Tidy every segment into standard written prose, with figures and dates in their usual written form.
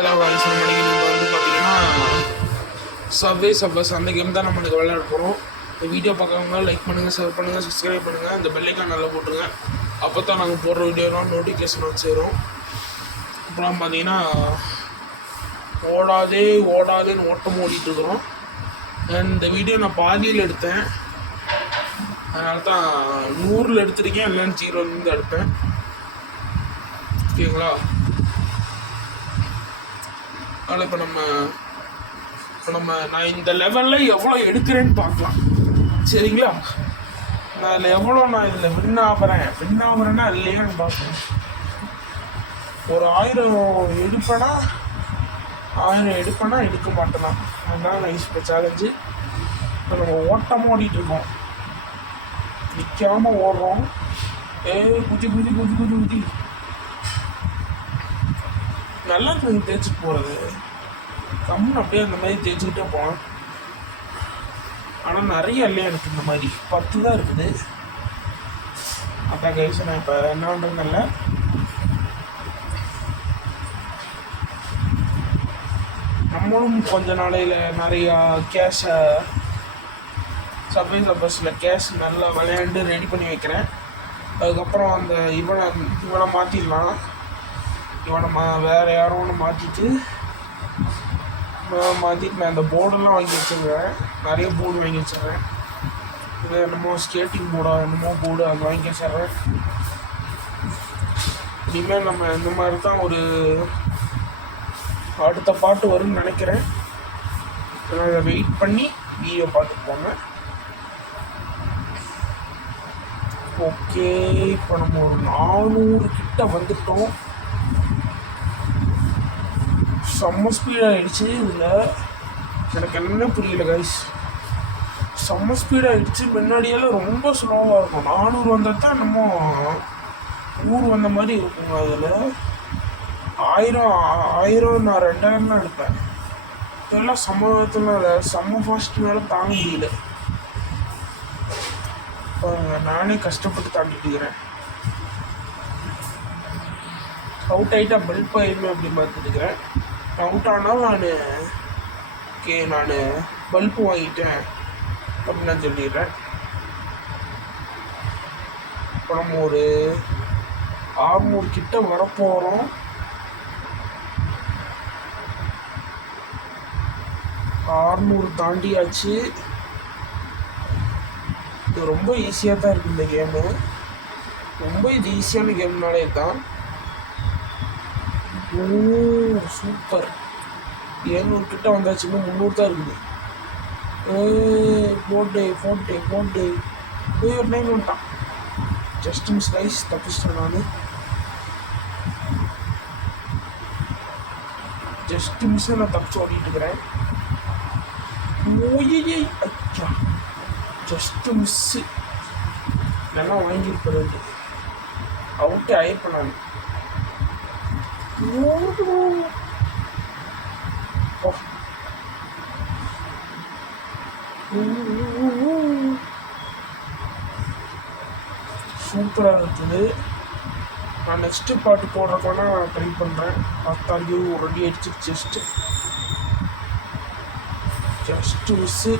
எல்லாம் வயசு மணிக்கு நம்ம வந்து பார்த்தீங்கன்னா சப்வே சப்பஸ் அந்த கேம் தான் நம்மளுக்கு விளையாட போகிறோம். இந்த வீடியோ பார்க்குறவங்க லைக் பண்ணுங்கள், ஷேர் பண்ணுங்கள், சப்ஸ்கிரைப் பண்ணுங்கள், இந்த பெல்லைக்கான் நல்லா போட்டுருங்க. அப்போ தான் நாங்கள் போடுற வீடியோலாம் நோட்டிஃபிகேஷன் வந்து சேரும். அப்புறம் பார்த்தீங்கன்னா ஓடாதேன்னு ஓட்டம் ஓடிட்டுருக்குறோம். இந்த வீடியோ நான் பாதியில் எடுத்தேன், அதனால தான் 100ல் எடுத்திருக்கேன், இல்லைன்னு 0லேருந்து எடுப்பேன். ஓகேங்களா? அதனால் இப்போ நான் இந்த லெவலில் எவ்வளோ எடுக்கிறேன்னு பார்க்கலாம். சரிங்களா? நான் இதில் வின் ஆகிறேன்னா இல்லையான்னு பார்க்கணும். ஒரு 1000 எடுப்பேனா எடுக்க மாட்டேனா, அதுதான் நைஸ் இப்போ சேலஞ்சு. இப்போ நம்ம ஓட்டமாக ஓடிட்டுருக்கோம், நிற்காமல் ஓடுறோம். குதி நல்லா இருக்கு தேய்ச்சிட்டு போகிறது. கம்முன்னு அப்படியே அந்த மாதிரி தேய்ச்சிக்கிட்டே போகலாம். ஆனால் நிறைய இல்லையா எனக்கு இந்த மாதிரி 10 தான் இருக்குது. அதான் கைஸ் நான் இப்போ என்ன பண்ணுறதுனால நம்மளும் கொஞ்ச நாளையில் நிறையா கேஷை சப்பஸில் கேஷ் நல்லா விளையாண்டு ரெடி பண்ணி வைக்கிறேன். அதுக்கப்புறம் அந்த இவனை மாற்றிடலாம். வேறு யாரோ ஒன்று மாற்றிட்டு நான் அந்த போர்டெல்லாம் வாங்கி வச்சுருக்கேன். நிறைய போர்டு வாங்கி வச்சுருக்கேன். இது என்னமோ ஸ்கேட்டிங் போர்டு அது வாங்கி வச்சிடுறேன். இனிமேல் நம்ம இந்த மாதிரி தான் ஒரு அடுத்த பாட்டு வரும்னு நினைக்கிறேன். அதை வெயிட் பண்ணி வீடியோ பார்த்துட்டு போங்க. ஓகே, இப்போ நம்ம ஒரு 400 கிட்ட வந்துட்டோம். செம்ம ஸ்பீடாகிடுச்சு. இதில் எனக்கு என்ன புரியல கைஸ், செம்ம ஸ்பீடாகிடுச்சு. முன்னாடியெல்லாம் ரொம்ப ஸ்லோவாக இருக்கும். 400 வந்தால் தான் நம்ம ஊர் வந்த மாதிரி இருக்குங்க. அதில் 1000 நான் 2000 தான் எடுப்பேன். இதெல்லாம் செம்ம ஃபாஸ்ட்னால தாங்க முடியல. நானே கஷ்டப்பட்டு தாண்டிட்டு இருக்கிறேன். அவுட் ஆகிட்டா பல்ப் ஆயிடுமே அப்படின்னு பார்த்துட்டுக்கிறேன். அவுட் ஆனால் நான் பல்ப்பு வாங்கிட்டேன் அப்படின்னு நான் சொல்லிடுறேன். இப்போ நம்ம ஒரு 600 கிட்ட வரப்போகிறோம். 600 தாண்டியாச்சு. இது ரொம்ப ஈஸியாக தான் இருக்குது இந்த கேமு. இது ஈஸியான கேம்னாலே தான். சூப்பர். 700 கிட்ட வந்தாச்சு. 300 தான் இருக்குது. போட்டு ஒரு டைம் வந்துட்டான். ஜஸ்ட் மிஸ் கைஸ், தப்பிச்சிட்டேன் நான். நான் தப்பிச்சு ஓடிட்டு இருக்கிறேன். ஐயா, ஜஸ்ட் மிஸ்ஸு. நல்லா வாங்கியிருப்பேன். அவுட்டே ஆயிருப்பேன் நான். சூப்பராக இருக்குது. நான் நெக்ஸ்ட்டு பாட்டு போடுறப்போனா ட்ரை பண்ணுறேன். 10 ரெடி ஆகிடுச்சு. Just miss.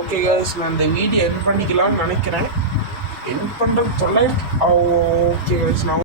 ஓகே கைஸ், நான் இந்த வீடியோ எண்ட் பண்ணிக்கலாம்னு நினைக்கிறேன். எண்ட் பண்ணுறது ஓகே கைஸ். நான்